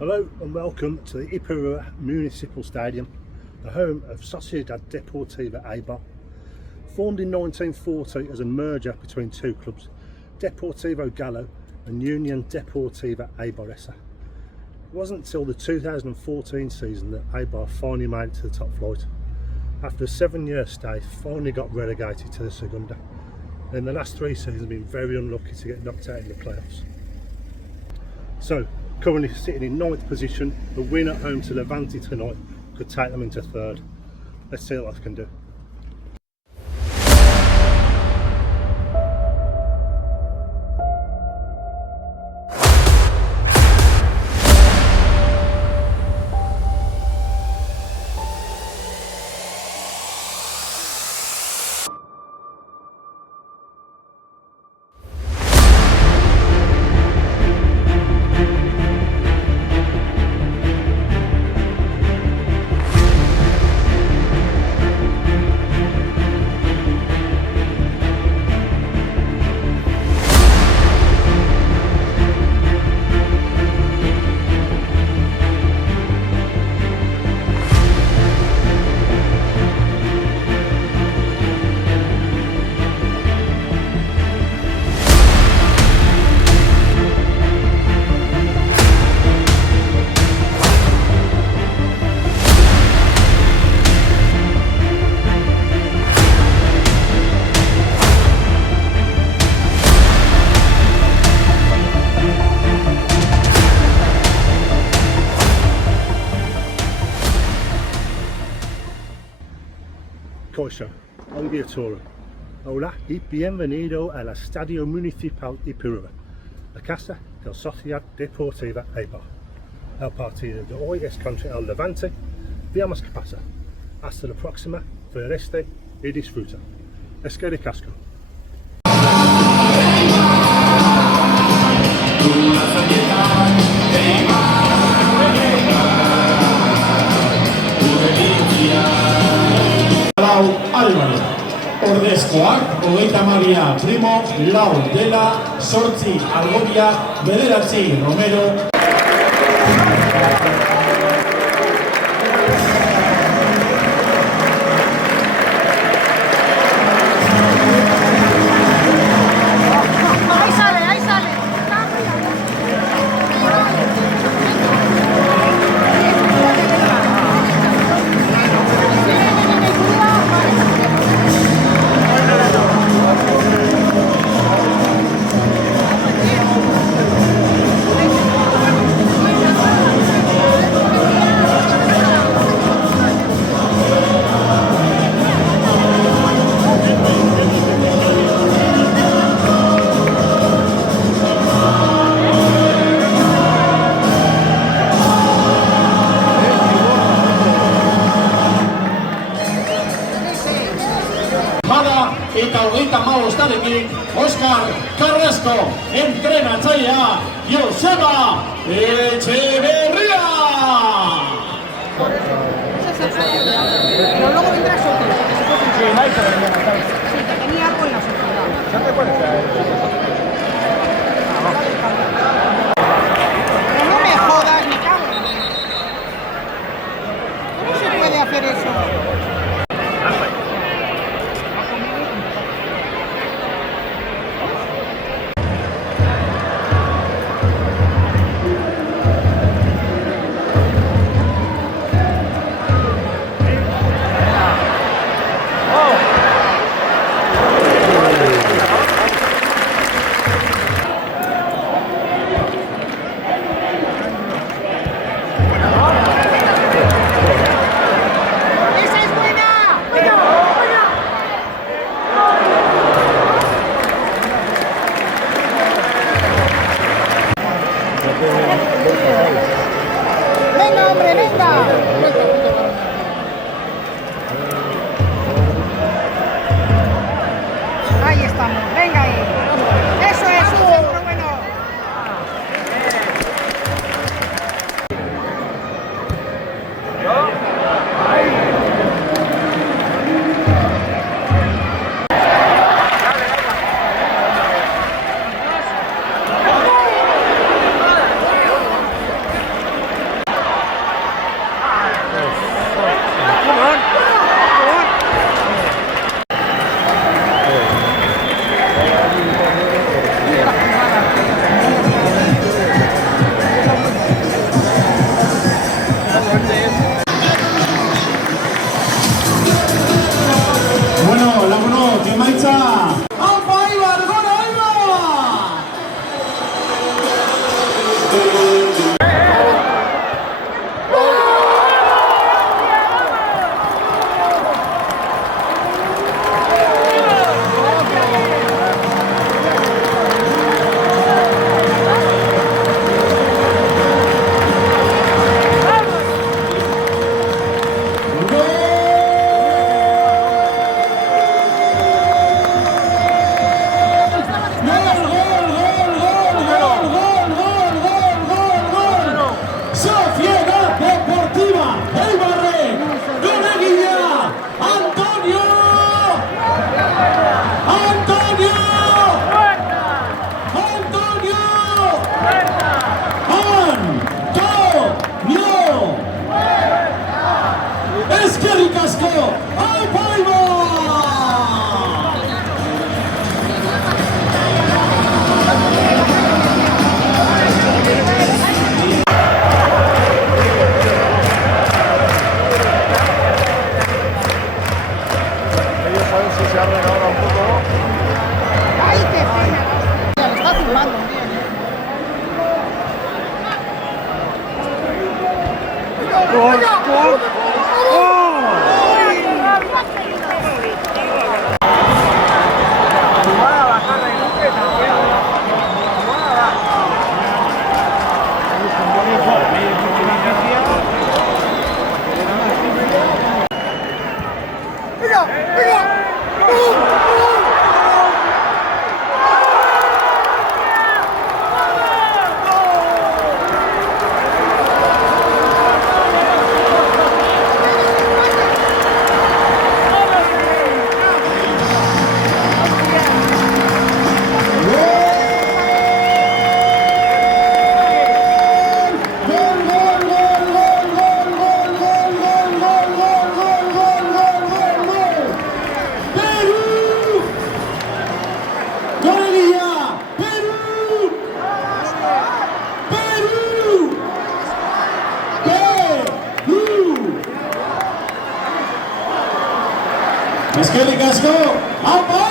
Hello and welcome to the Ipurua Municipal Stadium, the home of Sociedad Deportiva Eibar. Formed in 1940 as a merger between two clubs, Deportivo Galo and Union Deportiva Eibaresa. It wasn't until the 2014 season that Eibar finally made it to the top flight. After a 7-year stay, finally got relegated to the Segunda. In the last 3 seasons, been very unlucky to get knocked out in the playoffs. So, currently sitting in 9th position, a win at home to Levante tonight could take them into 3rd. Let's see what I can do. Coixo, Olivia Toro. Hola y bienvenido al Estadio Municipal Ipurua, la casa del Sociedad Deportiva Eibar. El partido de hoy es contra el Levante. Veamos qué pasa. Hasta la próxima, feliz y disfruta. Esquerra Casco. Álvarez, Ordezkoak, 32 Primo, Lau Dela, 8 Algovia, 9 Romero. Eta 35 Oscar Carrasco, entrenatzailea Joseba Etxeberria. Pero luego vendrá Soto. Sí, que tenía algo en la sociedad. Pero no me jodas, me cago en mí. ¿Cómo se puede hacer eso? Venga, hombre, venga. Ahí estamos, venga ahí. Eso es, seguro bueno. Sociedad Deportiva Eibarren, Doneguilla, Antonio, Antonio, Eskerrik asko, Aipa Eibar! Ellos saben si se abren ahora un poco. ¡Ay, qué pena! Le está filmando bien, Eskerrik asko, Aipa